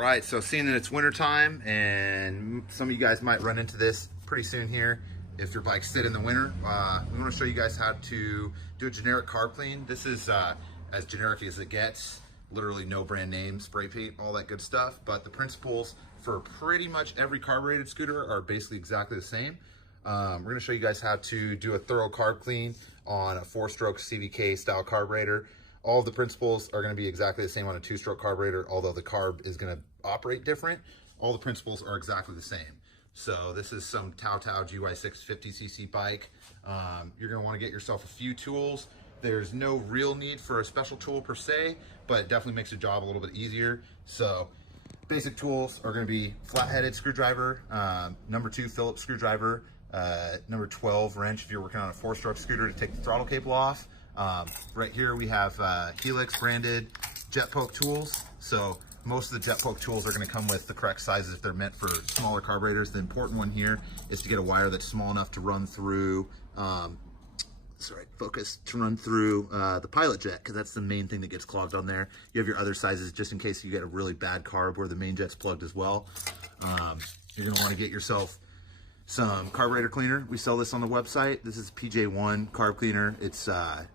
right, so seeing that it's winter time, and some of you guys might run into this pretty soon here if your bike's sit in the winter, we want to show you guys how to do a generic carb clean. This is as generic as it gets, literally no brand name, spray paint, all that good stuff, but the principles for pretty much every carbureted scooter are basically exactly the same. We're going to show you guys how to do a thorough carb clean on a 4-stroke CVK style carburetor. All of the principles are going to be exactly the same on a 2-stroke carburetor, although the carb is going to operate different. All the principles are exactly the same. So this is some Tao GY6 50cc bike. You're going to want to get yourself a few tools. There's no real need for a special tool per se, but it definitely makes the job a little bit easier. So basic tools are going to be flat-headed screwdriver, number 2 Phillips screwdriver, number 12 wrench if you're working on a 4-stroke scooter to take the throttle cable off. Right here we have Helix branded jet poke tools. So most of the jet poke tools are going to come with the correct sizes if they're meant for smaller carburetors. The important one here is to get a wire that's small enough to run through, the pilot jet, because that's the main thing that gets clogged on there. You have your other sizes just in case you get a really bad carb where the main jet's plugged as well. You're going to want to get yourself some carburetor cleaner. We sell this on the website. This is PJ1 carb cleaner. It's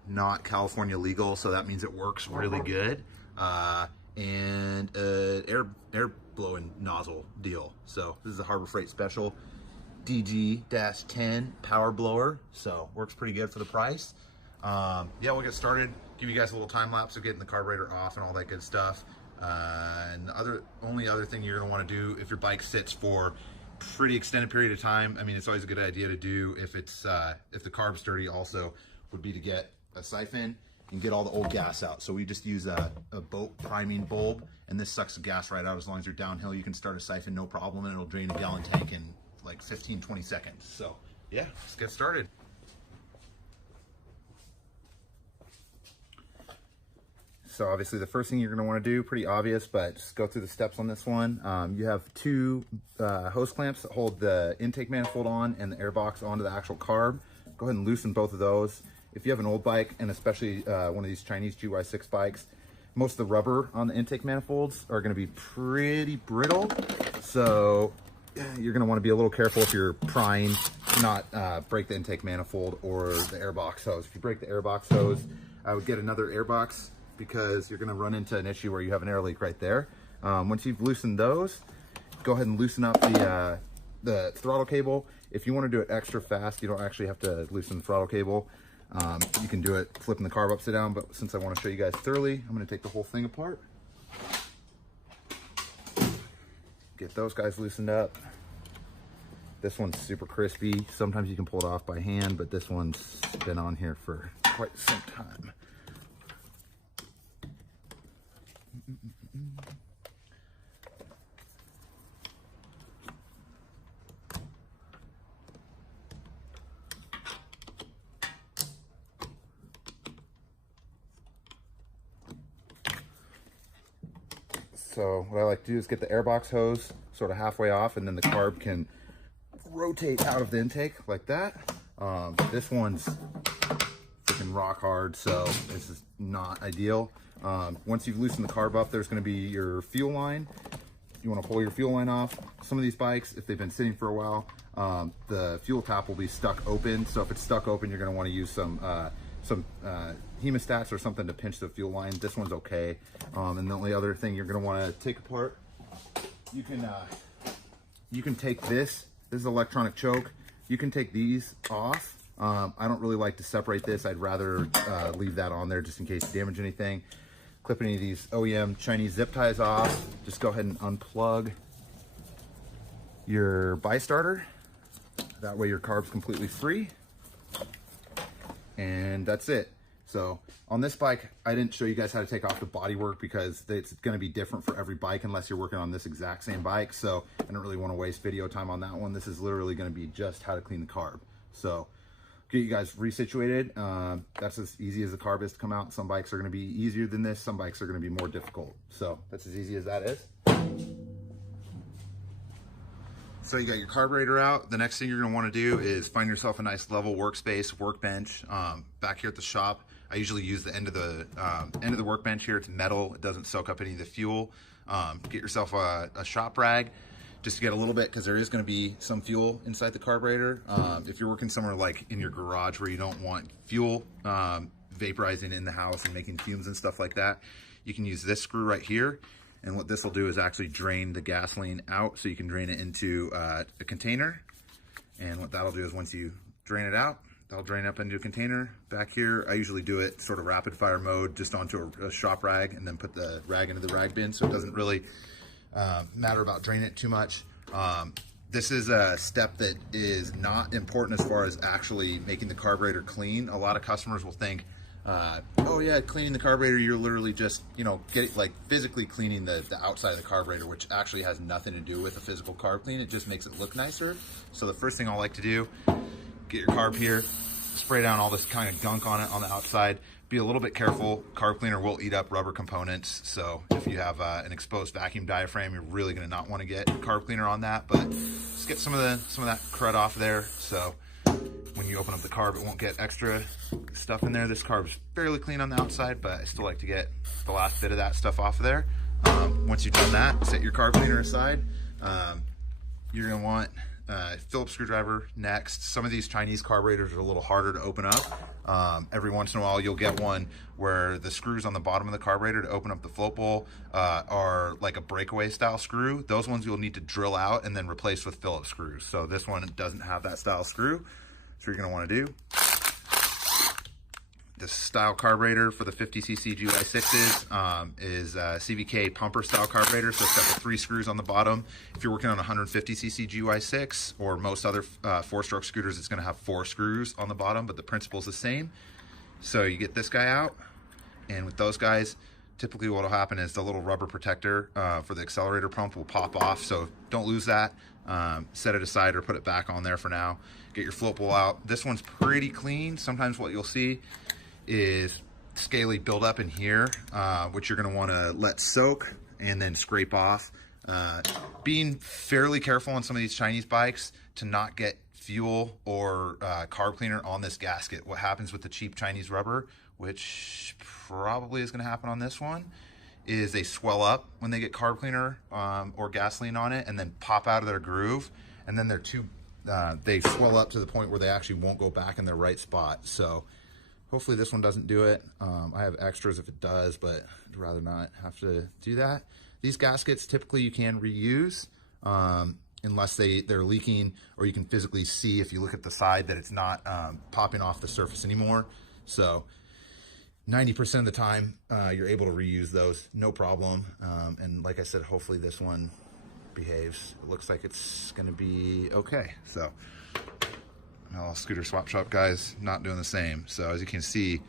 not California legal, so that means it works really good. And air blowing nozzle deal. So this is a Harbor Freight special DG-10 power blower. So works pretty good for the price. Yeah, we'll get started. Give you guys a little time lapse of getting the carburetor off and all that good stuff. And the only other thing you're gonna want to do if your bike sits for pretty extended period of time, I mean, it's always a good idea to do if it's if the carb's dirty, also would be to get a siphon and get all the old gas out. So we just use a boat priming bulb, and this sucks the gas right out. As long as you're downhill, you can start a siphon no problem, and it'll drain a gallon tank in like 15-20 seconds. So yeah, let's get started. So obviously the first thing you're going to want to do, pretty obvious, but just go through the steps on this one. You have 2 hose clamps that hold the intake manifold on and the air box onto the actual carb. Go ahead and loosen both of those. If you have an old bike, and especially one of these Chinese GY6 bikes, most of the rubber on the intake manifolds are going to be pretty brittle. So you're going to want to be a little careful if you're prying to not break the intake manifold or the air box hose. If you break the air box hose, I would get another air box, because you're going to run into an issue where you have an air leak right there. Once you've loosened those, go ahead and loosen up the throttle cable. If you want to do it extra fast, you don't actually have to loosen the throttle cable. You can do it flipping the carb upside down, but since I want to show you guys thoroughly, I'm going to take the whole thing apart. Get those guys loosened up. This one's super crispy. Sometimes you can pull it off by hand, but this one's been on here for quite some time. So what I like to do is get the airbox hose sort of halfway off, and then the carb can rotate out of the intake like that. This one's freaking rock hard, so this is not ideal. Once you've loosened the carb up, there's going to be your fuel line. You want to pull your fuel line off. Some of these bikes, if they've been sitting for a while, the fuel tap will be stuck open. So if it's stuck open, you're going to want to use some hemostats or something to pinch the fuel line. This one's okay. And the only other thing you're going to want to take apart, you can take this is electronic choke. You can take these off. I don't really like to separate this. I'd rather leave that on there just in case you damage anything. Clip any of these OEM Chinese zip ties off. Just go ahead and unplug your bi-starter. That way your carb's completely free. And that's it. So on this bike, I didn't show you guys how to take off the bodywork because it's going to be different for every bike unless you're working on this exact same bike. So I don't really want to waste video time on that one. This is literally going to be just how to clean the carb. So get you guys resituated. That's as easy as the carb is to come out. Some bikes are going to be easier than this. Some bikes are going to be more difficult. So that's as easy as that is. So you got your carburetor out. The next thing you're gonna wanna do is find yourself a nice level workspace, workbench. Back here at the shop, I usually use the end of the workbench here. It's metal, it doesn't soak up any of the fuel. Get yourself a shop rag, just to get a little bit, because there is gonna be some fuel inside the carburetor. If you're working somewhere like in your garage where you don't want fuel vaporizing in the house and making fumes and stuff like that, you can use this screw right here. And what this will do is actually drain the gasoline out, so you can drain it into a container. And what that'll do is once you drain it out, that'll drain up into a container. Back here, I usually do it sort of rapid fire mode, just onto a shop rag, and then put the rag into the rag bin, so it doesn't really matter about draining it too much. This is a step that is not important as far as actually making the carburetor clean. A lot of customers will think, oh yeah, cleaning the carburetor, you're literally just, physically cleaning the outside of the carburetor, which actually has nothing to do with a physical carb clean. It just makes it look nicer. So the first thing I like to do, get your carb here, spray down all this kind of gunk on it on the outside. Be a little bit careful. Carb cleaner will eat up rubber components. So if you have an exposed vacuum diaphragm, you're really gonna not wanna get carb cleaner on that, but just get some of that crud off there. So when you open up the carb, it won't get extra stuff in there. This carb's fairly clean on the outside, but I still like to get the last bit of that stuff off of there. Once you've done that, set your carb cleaner aside. You're gonna want Phillips screwdriver next. Some of these Chinese carburetors are a little harder to open up. Every once in a while, you'll get one where the screws on the bottom of the carburetor to open up the float bowl are like a breakaway style screw. Those ones you'll need to drill out and then replace with Phillips screws. So this one doesn't have that style screw. So you're gonna wanna do this style carburetor for the 50cc GY6s is CVK pumper style carburetor. So it's got the 3 screws on the bottom. If you're working on a 150cc GY6 or most other 4-stroke scooters, it's gonna have 4 screws on the bottom, but the principle's the same. So you get this guy out, and with those guys, typically what'll happen is the little rubber protector for the accelerator pump will pop off. So don't lose that. Set it aside or put it back on there for now. Get your float bowl out. This one's pretty clean. Sometimes what you'll see is scaly buildup in here, which you're gonna wanna let soak and then scrape off. Being fairly careful on some of these Chinese bikes to not get fuel or carb cleaner on this gasket. What happens with the cheap Chinese rubber, which probably is gonna happen on this one, is they swell up when they get carb cleaner or gasoline on it and then pop out of their groove, and then they swell up to the point where they actually won't go back in their right spot. So hopefully this one doesn't do it. I have extras if it does, but I'd rather not have to do that. These gaskets typically you can reuse unless they're leaking, or you can physically see if you look at the side that it's not popping off the surface anymore. So 90% of the time you're able to reuse those, no problem. And like I said, hopefully this one behaves. It looks like it's gonna be okay. So scooter swap shop guys not doing the same. So as you can see,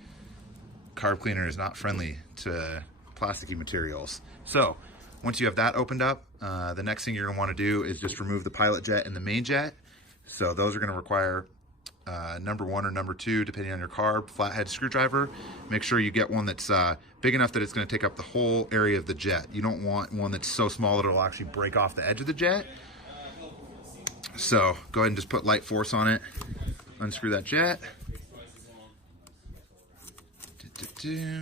carb cleaner is not friendly to plasticky materials. So once you have that opened up, the next thing you're gonna wanna do is just remove the pilot jet and the main jet. So those are gonna require number 1 or number 2, depending on your carb, flathead screwdriver. Make sure you get one that's big enough that it's gonna take up the whole area of the jet. You don't want one that's so small that it'll actually break off the edge of the jet. So go ahead and just put light force on it. Unscrew that jet.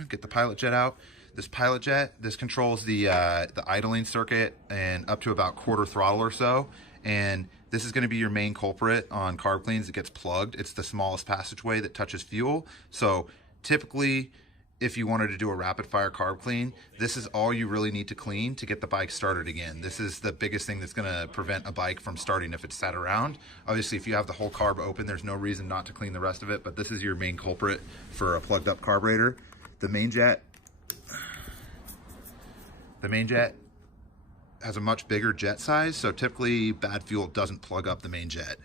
Get the pilot jet out. This pilot jet, this controls the idling circuit and up to about quarter throttle or so. And this is gonna be your main culprit on carb cleans. It gets plugged. It's the smallest passageway that touches fuel. So typically, if you wanted to do a rapid fire carb clean, this is all you really need to clean to get the bike started again. This is the biggest thing that's gonna prevent a bike from starting if it's sat around. Obviously, if you have the whole carb open, there's no reason not to clean the rest of it, but this is your main culprit for a plugged up carburetor. The main jet has a much bigger jet size, so typically bad fuel doesn't plug up the main jet.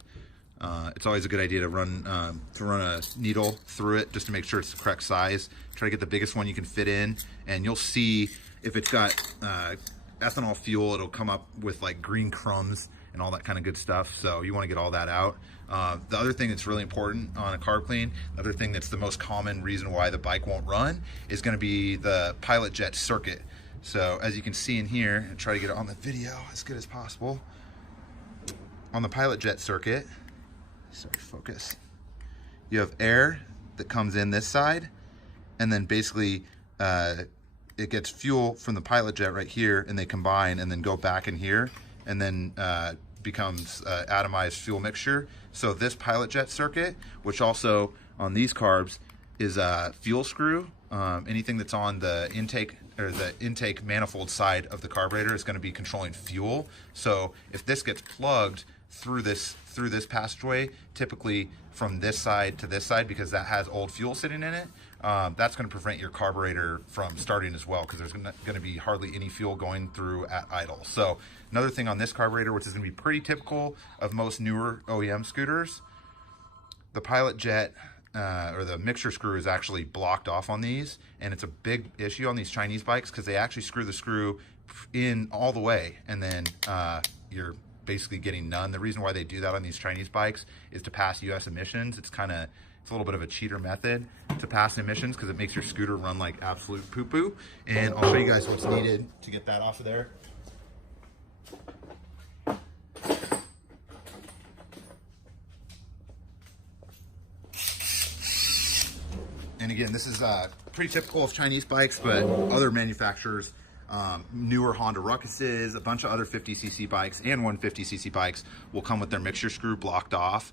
It's always a good idea to run a needle through it just to make sure it's the correct size. Try to get the biggest one you can fit in, and you'll see if it's got ethanol fuel, it'll come up with like green crumbs and all that kind of good stuff. So you want to get all that out. The other thing that's really important on a carb clean, the other thing that's the most common reason why the bike won't run, is going to be the pilot jet circuit. So as you can see in here, and try to get it on the video as good as possible. on the pilot jet circuit, sorry, focus, you have air that comes in this side, and then basically it gets fuel from the pilot jet right here, and they combine and then go back in here, and then becomes atomized fuel mixture. So this pilot jet circuit, which also on these carbs is a fuel screw, anything that's on the intake or the intake manifold side of the carburetor is going to be controlling fuel. So if this gets plugged through this passageway, typically from this side to this side, because that has old fuel sitting in it, that's going to prevent your carburetor from starting as well, because there's going to be hardly any fuel going through at idle. So another thing on this carburetor, which is going to be pretty typical of most newer OEM scooters, the pilot jet or the mixture screw is actually blocked off on these, and it's a big issue on these Chinese bikes because they actually screw the screw in all the way, and then you're basically getting none. The reason why they do that on these Chinese bikes is to pass US emissions. It's a little bit of a cheater method to pass emissions because it makes your scooter run like absolute poo-poo. And I'll show you guys what's needed to get that off of there. And again, this is pretty typical of Chinese bikes, but other manufacturers, newer Honda Ruckuses, a bunch of other 50cc bikes and 150cc bikes will come with their mixture screw blocked off.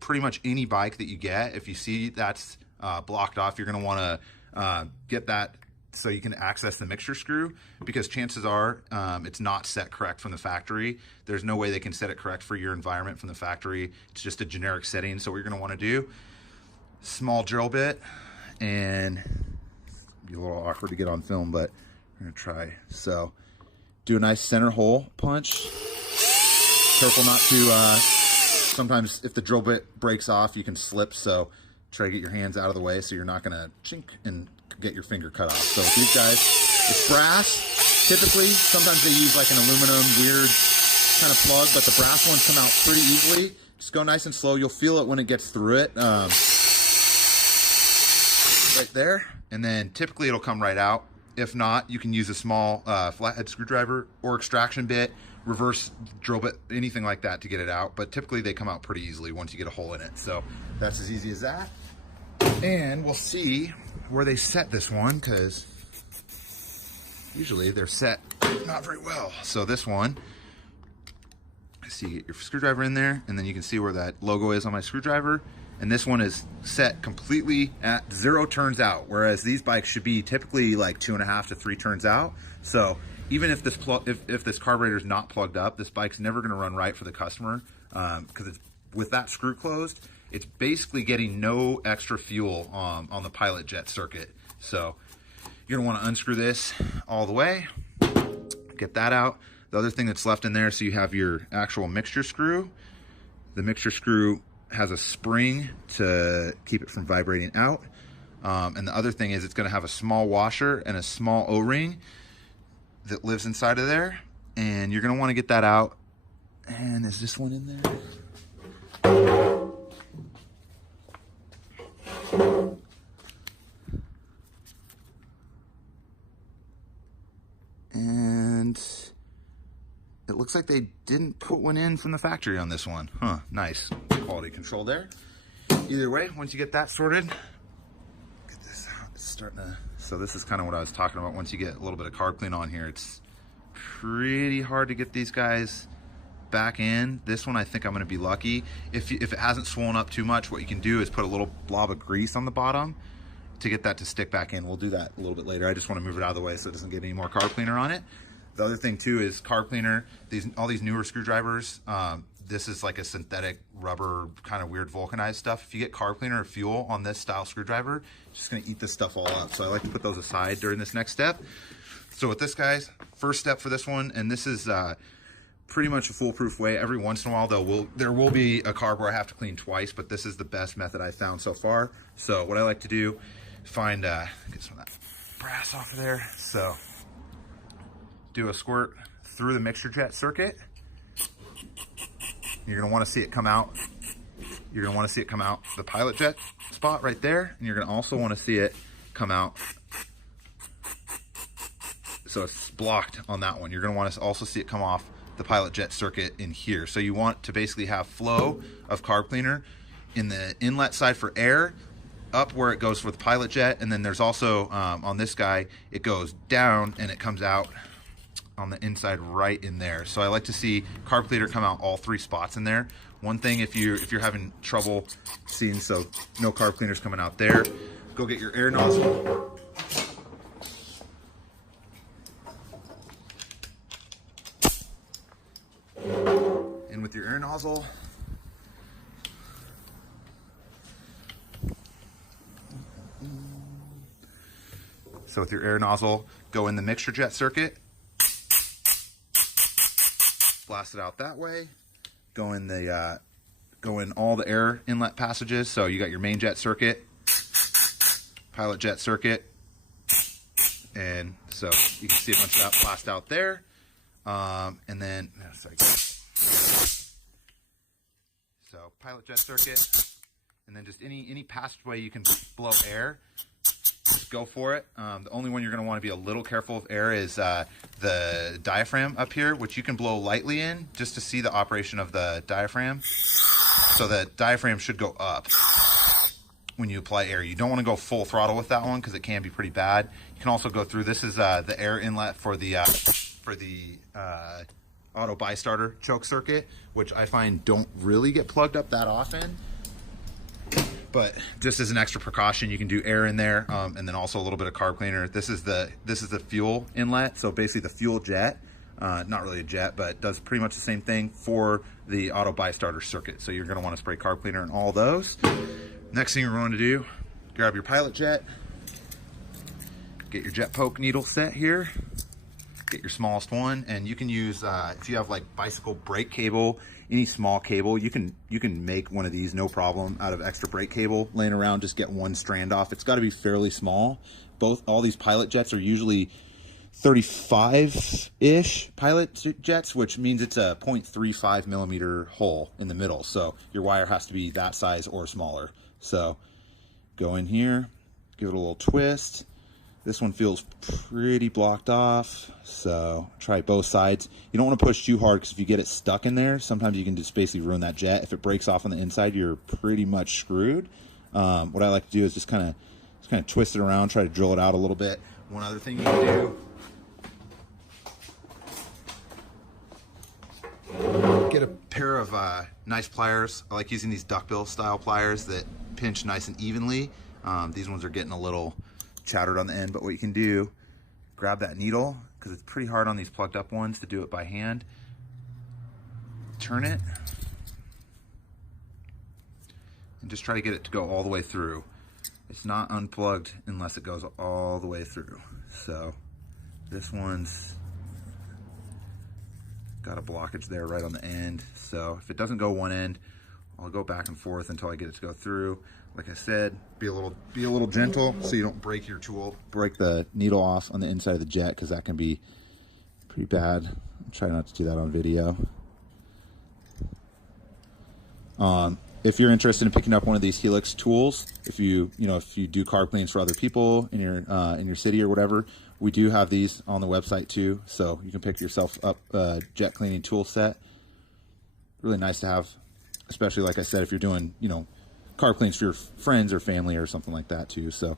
Pretty much any bike that you get, if you see that's blocked off, you're going to want to get that so you can access the mixture screw, because chances are it's not set correct from the factory. There's no way they can set it correct for your environment from the factory. It's just a generic setting. So what you're going to want to do, small drill bit, and it'll be a little awkward to get on film, but we're going to try. So do a nice center hole punch. Careful not to, sometimes if the drill bit breaks off, you can slip. So try to get your hands out of the way so you're not going to chink and get your finger cut off. So with these guys, it's brass. Typically, sometimes they use like an aluminum weird kind of plug, but the brass ones come out pretty easily. Just go nice and slow. You'll feel it when it gets through it. Right there. And then typically it'll come right out. If not, you can use a small flathead screwdriver or extraction bit, reverse drill bit, anything like that to get it out. But typically they come out pretty easily once you get a hole in it. So that's as easy as that. And we'll see where they set this one, because usually they're set not very well. So this one, I see you get your screwdriver in there, and then you can see where that logo is on my screwdriver. And this one is set completely at 0 turns out, whereas these bikes should be typically like 2.5 to 3 turns out. So even if this if this carburetor is not plugged up, this bike's never going to run right for the customer, because it's with that screw closed. It's basically getting no extra fuel on the pilot jet circuit. So you're gonna want to unscrew this all the way, get that out. The other thing that's left in there, so you have your actual mixture screw. The mixture screw has a spring to keep it from vibrating out. And the other thing is it's going to have a small washer and a small O-ring that lives inside of there. And you're going to want to get that out. And is this one in there? And it looks like they didn't put one in from the factory on this one. Huh, nice. Quality control there. Either way, once you get that sorted, get this out. It's starting to, so this is kind of what I was talking about. Once you get a little bit of carb clean on here, it's pretty hard to get these guys back in. This one, I think I'm going to be lucky. If it hasn't swollen up too much, what you can do is put a little blob of grease on the bottom to get that to stick back in. We'll do that a little bit later. I just want to move it out of the way so it doesn't get any more carb cleaner on it. The other thing too is carb cleaner. All these newer screwdrivers, this is like a synthetic rubber kind of weird vulcanized stuff. If you get carb cleaner or fuel on this style screwdriver, it's just going to eat this stuff all up. So I like to put those aside during this next step. So with this, guys, first step for this one, and this is pretty much a foolproof way. Every once in a while there will be a carb where I have to clean twice, but this is the best method I've found so far. So what I like to do, find get some of that brass off of there. So do a squirt through the mixture jet circuit. You're going to want to see it come out. You're going to want to see it come out the pilot jet spot right there, and you're going to also want to see it come out. So it's blocked on that one. You're going to want to also see it come off the pilot jet circuit in here. So you want to basically have flow of carb cleaner in the inlet side for air, up where it goes for the pilot jet, and then there's also on this guy, it goes down and it comes out on the inside right in there. So I like to see carb cleaner come out all 3 spots in there. One thing, if you're having trouble seeing, so no carb cleaners coming out there, go get your air nozzle. In with your air nozzle. So with your air nozzle, go in the mixture jet circuit, blast it out that way. Go in all the air inlet passages. So you got your main jet circuit, pilot jet circuit, and so you can see a bunch of that blast out there. And then so pilot jet circuit, and then just any passageway you can blow air, just go for it. The only one you're going to want to be a little careful of air is the diaphragm up here, which you can blow lightly in just to see the operation of the diaphragm. So the diaphragm should go up when you apply air. You don't want to go full throttle with that one because it can be pretty bad. You can also go through, this is the air inlet for the auto bi-starter choke circuit, which I find don't really get plugged up that often. But just as an extra precaution, you can do air in there, and then also a little bit of carb cleaner. This is the fuel inlet, so basically the fuel jet, not really a jet, but does pretty much the same thing for the auto bi-starter circuit. So you're going to want to spray carb cleaner in all those. Next thing you're going to do, grab your pilot jet, get your jet poke needle set here, get your smallest one, and you can use if you have like bicycle brake cable, any small cable, you can make one of these no problem out of extra brake cable laying around. Just get one strand off. It's got to be fairly small. All these pilot jets are usually 35-ish pilot jets, which means it's a 0.35 millimeter hole in the middle. So your wire has to be that size or smaller. So go in here, give it a little twist. This one feels pretty blocked off, so try both sides. You don't want to push too hard because if you get it stuck in there, sometimes you can just basically ruin that jet. If it breaks off on the inside, you're pretty much screwed. What I like to do is just kind of twist it around, try to drill it out a little bit. One other thing you can do, get a pair of nice pliers. I like using these duckbill style pliers that pinch nice and evenly. These ones are getting a little chattered on the end, but what you can do, grab that needle, because it's pretty hard on these plugged up ones to do it by hand. Turn it and just try to get it to go all the way through. It's not unplugged unless it goes all the way through. So this one's got a blockage there right on the end. So if it doesn't go one end, I'll go back and forth until I get it to go through. Like I said, be a little gentle so you don't break your tool, break the needle off on the inside of the jet, because that can be pretty bad. I'll try not to do that on video. If you're interested in picking up one of these Helix tools, if you do carb cleans for other people in your city or whatever, we do have these on the website too. So you can pick yourself up a jet cleaning tool set. Really nice to have, especially like I said, if you're doing carb cleans for your friends or family or something like that too. So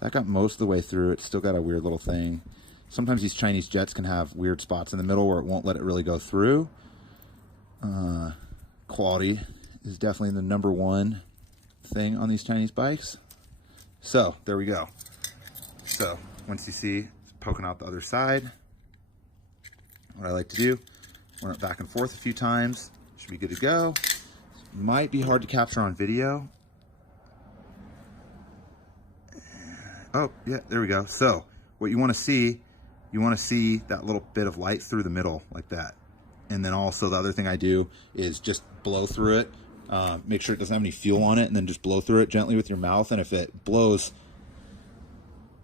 that got most of the way through. It's still got a weird little thing. Sometimes these Chinese jets can have weird spots in the middle where it won't let it really go through. Quality is definitely the #1 thing on these Chinese bikes. So there we go. So once you see it's poking out the other side, what I like to do, run it back and forth a few times. Should be good to go. Might be hard to capture on video. Oh yeah, there we go. So what you want to see that little bit of light through the middle like that. And then also the other thing I do is just blow through it. Make sure it doesn't have any fuel on it, and then just blow through it gently with your mouth. And if it blows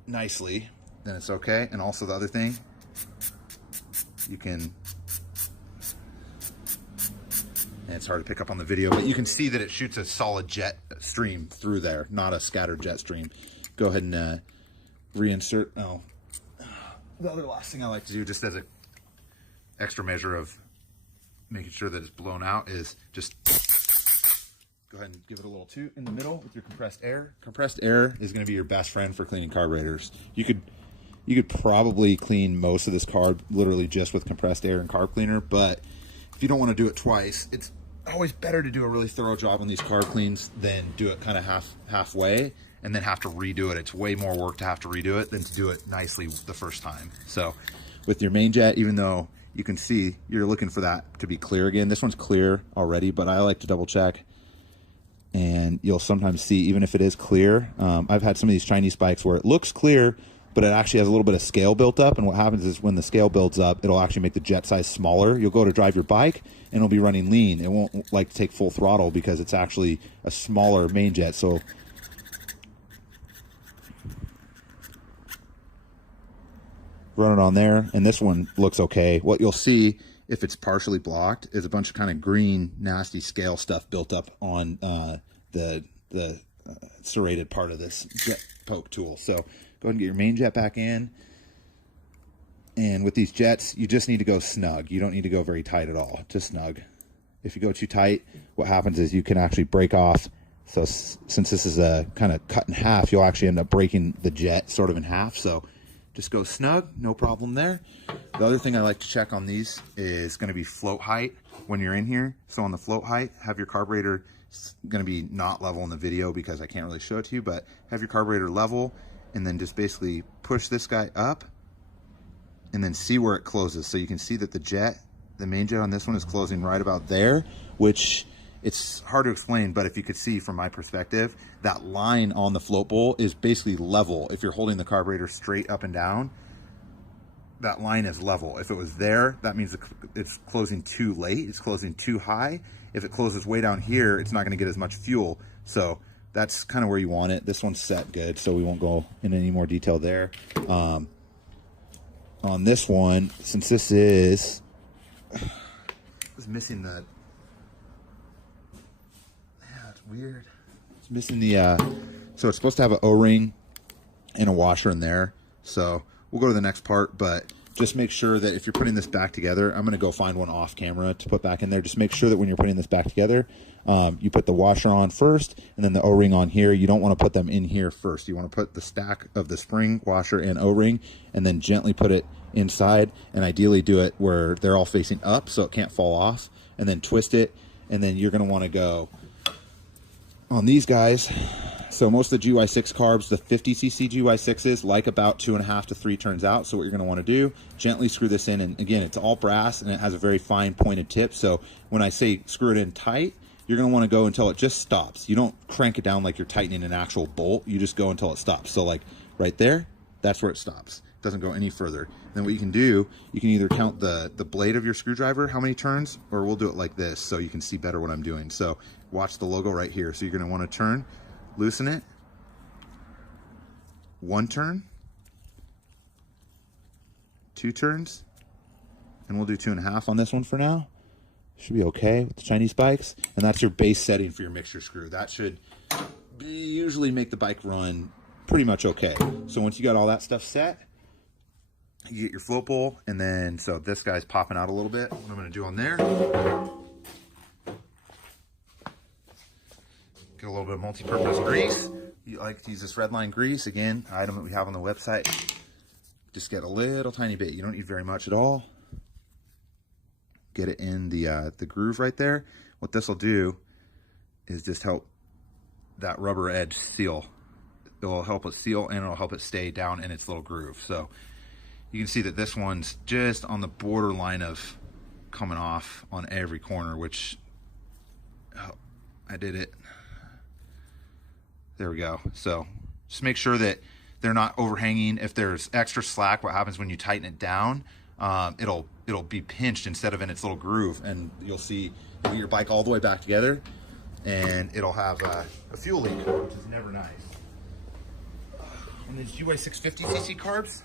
nicely, then it's okay. And also the other thing, you can, and it's hard to pick up on the video, but you can see that it shoots a solid jet stream through there, not a scattered jet stream. Go ahead and reinsert. Oh, the other last thing I like to do, just as an extra measure of making sure that it's blown out is just go ahead and give it a little toot in the middle with your compressed air. Compressed air is going to be your best friend for cleaning carburetors. You could probably clean most of this carb literally just with compressed air and carb cleaner, but if you don't want to do it twice, it's always better to do a really thorough job on these carb cleans than do it kind of halfway and then have to redo it. It's way more work to have to redo it than to do it nicely the first time. So with your main jet, even though you can see you're looking for that to be clear again, this one's clear already, but I like to double check. And you'll sometimes see, even if it is clear, I've had some of these Chinese bikes where it looks clear, but it actually has a little bit of scale built up. And what happens is when the scale builds up, it'll actually make the jet size smaller. You'll go to drive your bike and it'll be running lean. It won't like take full throttle because it's actually a smaller main jet. So run it on there, and this one looks okay. What you'll see if it's partially blocked is a bunch of kind of green, nasty scale stuff built up on the serrated part of this jet poke tool. So go ahead and get your main jet back in. And with these jets, you just need to go snug. You don't need to go very tight at all, just snug. If you go too tight, what happens is you can actually break off. So since this is a kind of cut in half, you'll actually end up breaking the jet sort of in half. So just go snug, no problem there. The other thing I like to check on these is going to be float height when you're in here. So on the float height, have your carburetor, it's going to be not level in the video because I can't really show it to you, but have your carburetor level and then just basically push this guy up and then see where it closes. So you can see that the main jet on this one is closing right about there, which it's hard to explain, but if you could see from my perspective, that line on the float bowl is basically level. If you're holding the carburetor straight up and down, that line is level. If it was there, that means it's closing too late. It's closing too high. If it closes way down here, it's not going to get as much fuel. So that's kind of where you want it. This one's set good, so we won't go into any more detail there. On this one, since this is missing the, weird. It's missing the so it's supposed to have an O-ring and a washer in there. So we'll go to the next part, but just make sure that if you're putting this back together, I'm going to go find one off camera to put back in there. Just make sure that when you're putting this back together, you put the washer on first and then the O-ring on here. You don't want to put them in here first. You want to put the stack of the spring, washer, and O-ring and then gently put it inside, and ideally do it where they're all facing up so it can't fall off, and then twist it. And then you're going to want to go on these guys. So most of the GY6 carbs, the 50cc GY6s, like about 2.5 to 3 turns out. So what you're going to want to do, gently screw this in. And again, it's all brass and it has a very fine pointed tip. So when I say screw it in tight, you're going to want to go until it just stops. You don't crank it down like you're tightening an actual bolt. You just go until it stops. So like right there, that's where it stops. It doesn't go any further. Then what you can do, you can either count the blade of your screwdriver, how many turns, or we'll do it like this so you can see better what I'm doing. So watch the logo right here. So you're going to want to turn, loosen it, 1 turn, 2 turns, and we'll do 2.5 on this one for now. Should be okay with the Chinese bikes. And that's your base setting for your mixture screw. That should usually make the bike run pretty much okay. So once you got all that stuff set, you get your float bowl, and then so this guy's popping out a little bit. What I'm going to do on there, get a little bit of multi-purpose grease. You like to use this Redline grease, again, item that we have on the website. Just get a little tiny bit. You don't need very much at all. Get it in the groove right there. What this will do is just help that rubber edge seal. It will help it seal and it'll help it stay down in its little groove. So you can see that this one's just on the borderline of coming off on every corner, which I did it. There we go. So just make sure that they're not overhanging. If there's extra slack, what happens when you tighten it down, it'll be pinched instead of in its little groove, and you'll see your bike all the way back together, and it'll have a fuel leak, which is never nice. And these GY6 50cc carbs,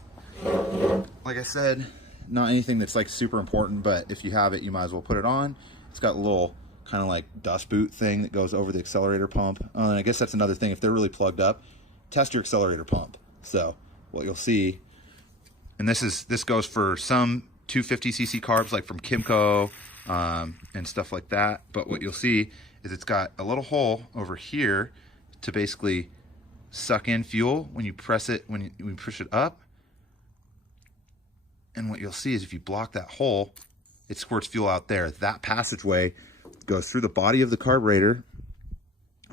like I said, not anything that's like super important, but if you have it, you might as well put it on. It's got a little kind of like dust boot thing that goes over the accelerator pump. And I guess that's another thing. If they're really plugged up, test your accelerator pump. So what you'll see, and this goes for some 250cc carbs, like from Kimco, and stuff like that. But what you'll see is it's got a little hole over here to basically suck in fuel when you press it, when you push it up. And what you'll see is if you block that hole, it squirts fuel out there. That passageway goes through the body of the carburetor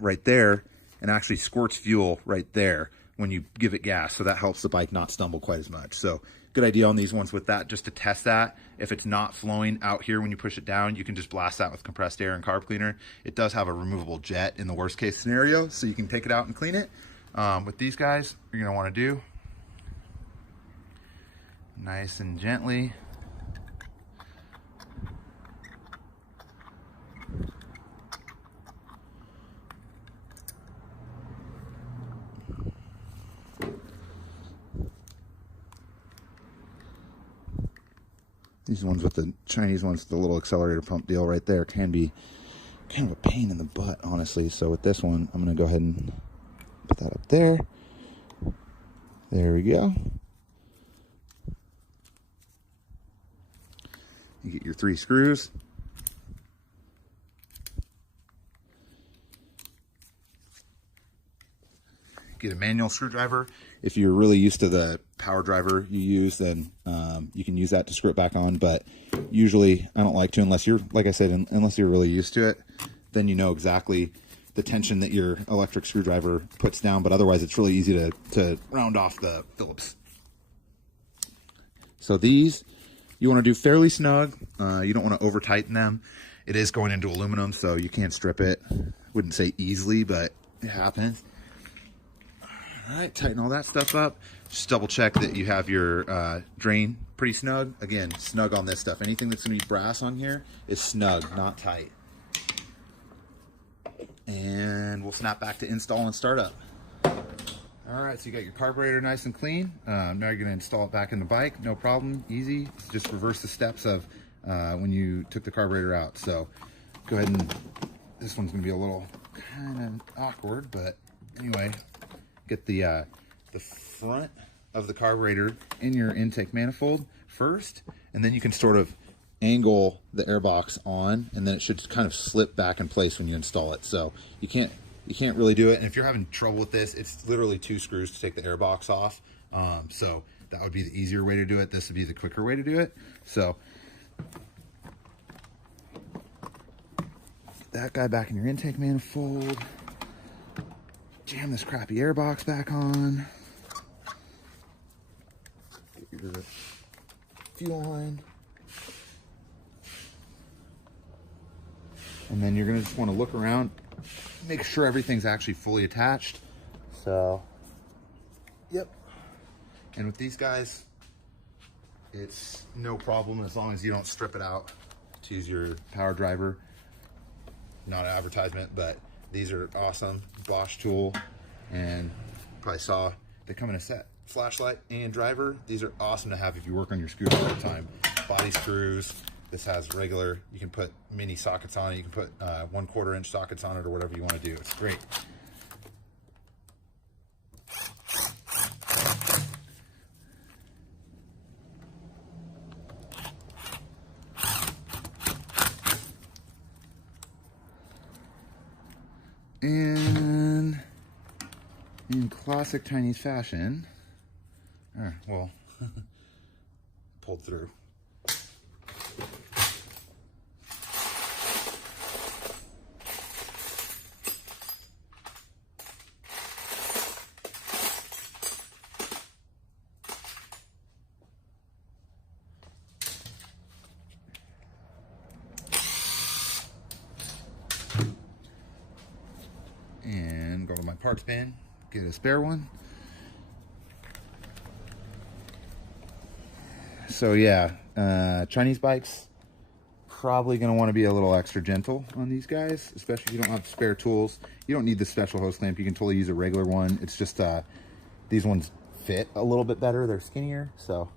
right there and actually squirts fuel right there when you give it gas. So that helps the bike not stumble quite as much. So good idea on these ones with that, just to test that. If it's not flowing out here when you push it down, you can just blast that with compressed air and carb cleaner. It does have a removable jet in the worst case scenario, so you can take it out and clean it. With these guys, you're gonna wanna do nice and gently. These ones with the Chinese ones with the little accelerator pump deal right there can be kind of a pain in the butt, honestly. So with this one, I'm going to go ahead and put that up there. There we go. You get your 3 screws. Get a manual screwdriver. If you're really used to the power driver you use, then you can use that to screw it back on. But usually I don't like to, unless you're, like I said, unless you're really used to it, then you know exactly the tension that your electric screwdriver puts down. But otherwise it's really easy to round off the Phillips. So these you want to do fairly snug. You don't want to over tighten them. It is going into aluminum, so you can't strip it. Wouldn't say easily, but it happens. All right, tighten all that stuff up. Just double check that you have your drain pretty snug. Again, snug on this stuff. Anything that's gonna be brass on here is snug, not tight. And we'll snap back to install and start up. All right, so you got your carburetor nice and clean. Now you're gonna install it back in the bike, no problem, easy. Just reverse the steps of when you took the carburetor out. So go ahead and, this one's gonna be a little kind of awkward, but anyway, get the front of the carburetor in your intake manifold first, and then you can sort of angle the airbox on, and then it should kind of slip back in place when you install it. So you can't really do it. And if you're having trouble with this, it's literally 2 screws to take the airbox off. So that would be the easier way to do it. This would be the quicker way to do it. So get that guy back in your intake manifold. Jam this crappy airbox back on. Get your fuel line. And then you're gonna just wanna look around, make sure everything's actually fully attached. So, yep. And with these guys, it's no problem as long as you don't strip it out to use your power driver. Not an advertisement, but these are awesome. Bosch tool, and probably saw they come in a set. Flashlight and driver. These are awesome to have if you work on your scooter all the time. Body screws. This has regular, you can put mini sockets on it. You can put 1/4 inch sockets on it, or whatever you want to do. It's great. And in classic Chinese fashion, well, pulled through. And go to my parts bin, get a spare one. So yeah, Chinese bikes, probably gonna wanna be a little extra gentle on these guys, especially if you don't have spare tools. You don't need the special hose clamp, you can totally use a regular one. It's just, these ones fit a little bit better, they're skinnier, so.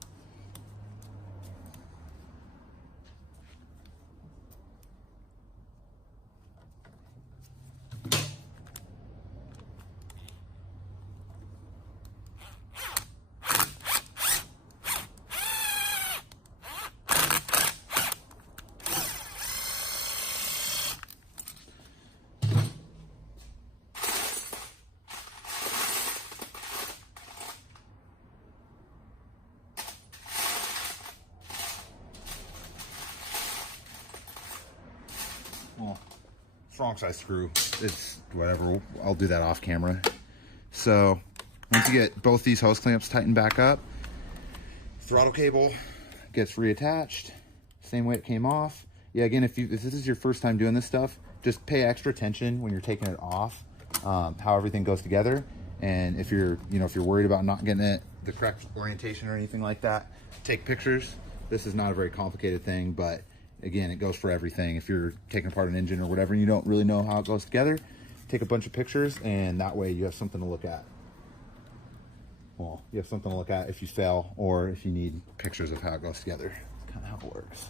wrong size screw. It's whatever, I'll do that off camera. So once you get both these hose clamps tightened back up, throttle cable gets reattached, same way it came off. Yeah, again, if this is your first time doing this stuff, just pay extra attention when you're taking it off, how everything goes together. And if you're worried about not getting it the correct orientation or anything like that, take pictures. This is not a very complicated thing, but again, it goes for everything. If you're taking apart an engine or whatever and you don't really know how it goes together, take a bunch of pictures, and that way you have something to look at. Well, you have something to look at if you fail, or if you need pictures of how it goes together. That's kind of how it works.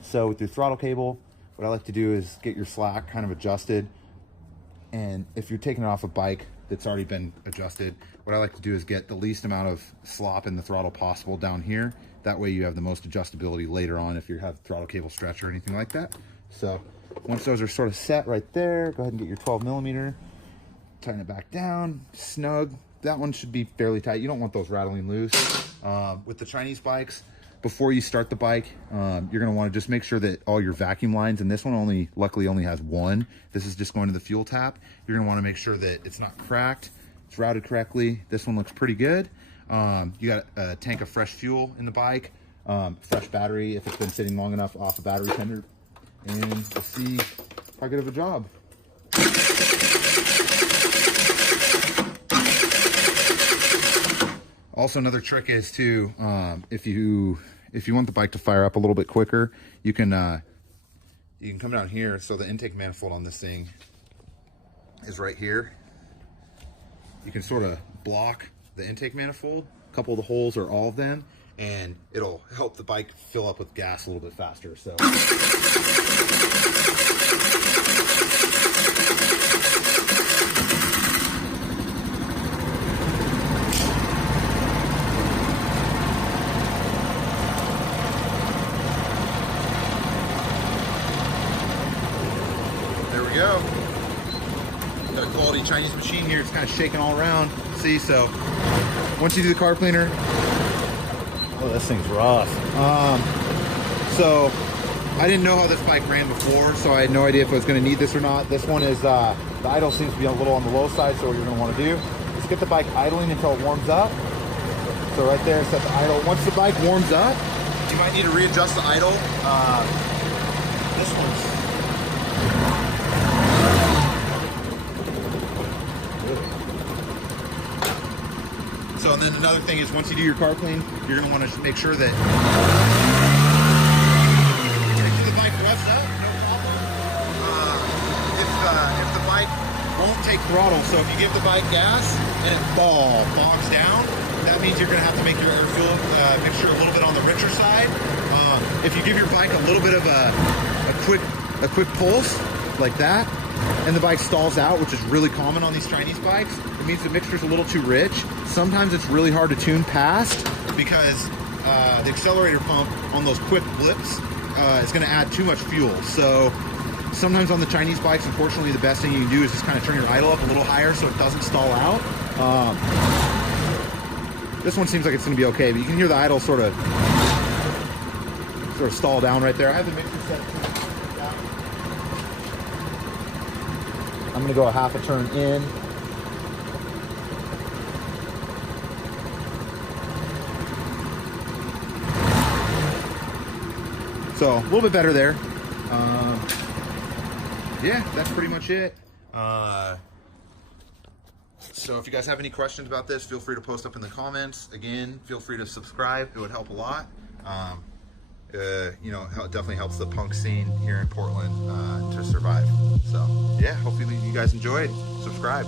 So with your throttle cable, what I like to do is get your slack kind of adjusted. And if you're taking it off a bike that's already been adjusted, what I like to do is get the least amount of slop in the throttle possible down here. That way you have the most adjustability later on if you have throttle cable stretch or anything like that. So once those are sort of set right there, go ahead and get your 12mm, tighten it back down, snug. That one should be fairly tight. You don't want those rattling loose. With the Chinese bikes, before you start the bike, you're gonna wanna just make sure that all your vacuum lines, and this one luckily only has one. This is just going to the fuel tap. You're gonna wanna make sure that it's not cracked, it's routed correctly. This one looks pretty good. You got a tank of fresh fuel in the bike, fresh battery if it's been sitting long enough off a battery tender, and we'll see how good of a job. Also, another trick is to, if you want the bike to fire up a little bit quicker, you can come down here. So the intake manifold on this thing is right here. You can sort of block the intake manifold, a couple of the holes or all of them, and it'll help the bike fill up with gas a little bit faster. So there we go. Got a quality Chinese machine here. It's kind of shaking all around. See, so once you do the carb cleaner, oh, this thing's rough. So I didn't know how this bike ran before, so I had no idea if I was going to need this or not. This one is the idle seems to be a little on the low side, so what you're going to want to do is get the bike idling until it warms up. So right there, set the idle. Once the bike warms up, you might need to readjust the idle. This one's so, and then another thing is, once you do your carb clean, you're going to want to make sure that if the bike revs up, no problem. If the bike won't take throttle, so if you give the bike gas and it bogs down, that means you're going to have to make your air fuel mixture a little bit on the richer side. If you give your bike a little bit of a quick pulse like that, and the bike stalls out, which is really common on these Chinese bikes, it means the mixture's a little too rich. Sometimes it's really hard to tune past because the accelerator pump on those quick blips is going to add too much fuel. So sometimes on the Chinese bikes, unfortunately, the best thing you can do is just kind of turn your idle up a little higher so it doesn't stall out. This one seems like it's going to be okay, but you can hear the idle sort of stall down right there. I have the mixer set to down. I'm going to go a half a turn in. So a little bit better there. Yeah, that's pretty much it. So if you guys have any questions about this, feel free to post up in the comments. Again, feel free to subscribe. It would help a lot. You know, it definitely helps the punk scene here in Portland to survive. So yeah, hopefully you guys enjoyed. Subscribe.